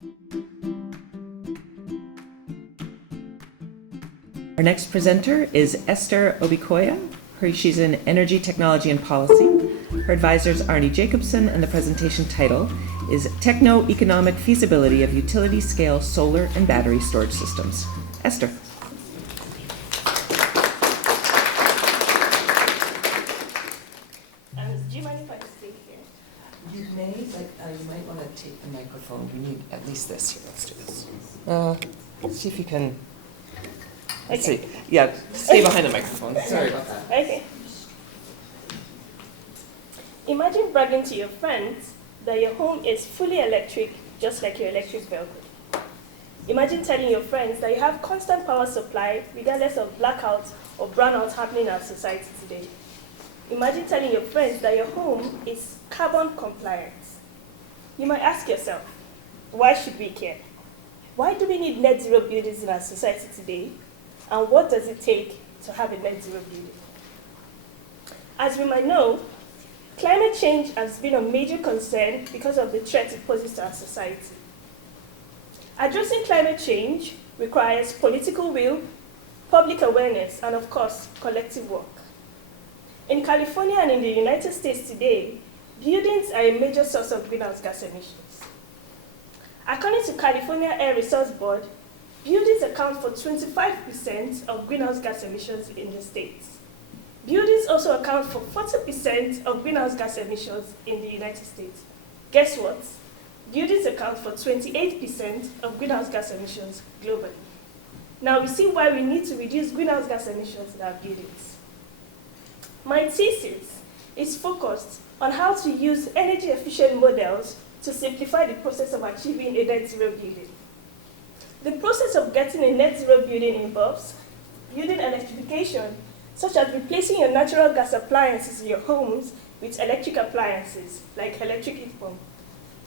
Our next presenter is Ester Obikoya. She's in Energy, Technology, and Policy. Her advisors are Arnie Jacobson, and the presentation title is Techno-Economic Feasibility of Utility-Scale Solar and Battery Storage Systems. Esther. Do you mind if I stay here? You may, but you might want to take the microphone. You need at least this. Here, let's do this. See if you can. Let's see. Yeah, stay behind the microphone. Sorry about that. Okay. Imagine bragging to your friends that your home is fully electric, just like your electric vehicle. Imagine telling your friends that you have constant power supply, regardless of blackouts or brownouts happening in our society today. Imagine telling your friends that your home is carbon compliant. You might ask yourself, why should we care? Why do we need net zero buildings in our society today? And what does it take to have a net zero building? As we might know, climate change has been a major concern because of the threat it poses to our society. Addressing climate change requires political will, public awareness, and of course, collective work. In California and in the United States today, buildings are a major source of greenhouse gas emissions. According to California Air Resource Board, buildings account for 25% of greenhouse gas emissions in the states. Buildings also account for 40% of greenhouse gas emissions in the United States. Guess what? Buildings account for 28% of greenhouse gas emissions globally. Now we see why we need to reduce greenhouse gas emissions in our buildings. My thesis is focused on how to use energy-efficient models to simplify the process of achieving a net zero building. The process of getting a net zero building involves building electrification, such as replacing your natural gas appliances in your homes with electric appliances, like electric heat pump.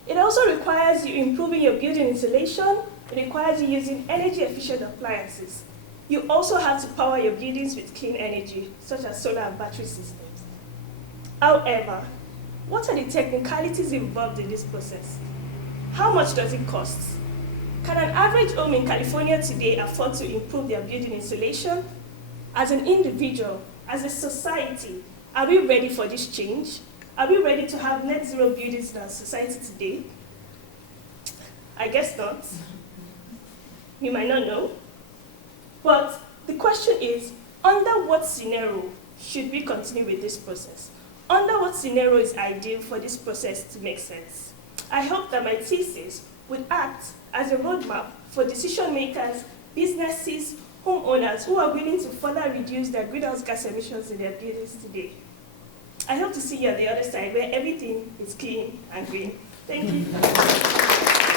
It also requires you improving your building insulation. It requires you using energy-efficient appliances. You also have to power your buildings with clean energy, such as solar and battery systems. However, what are the technicalities involved in this process? How much does it cost? Can an average home in California today afford to improve their building insulation? As an individual, as a society, are we ready for this change? Are we ready to have net zero buildings in our society today? I guess not. You might not know. But the question is, under what scenario should we continue with this process? Under what scenario is ideal for this process to make sense? I hope that my thesis would act as a roadmap for decision makers, businesses, homeowners who are willing to further reduce their greenhouse gas emissions in their buildings today. I hope to see you on the other side where everything is clean and green. Thank you.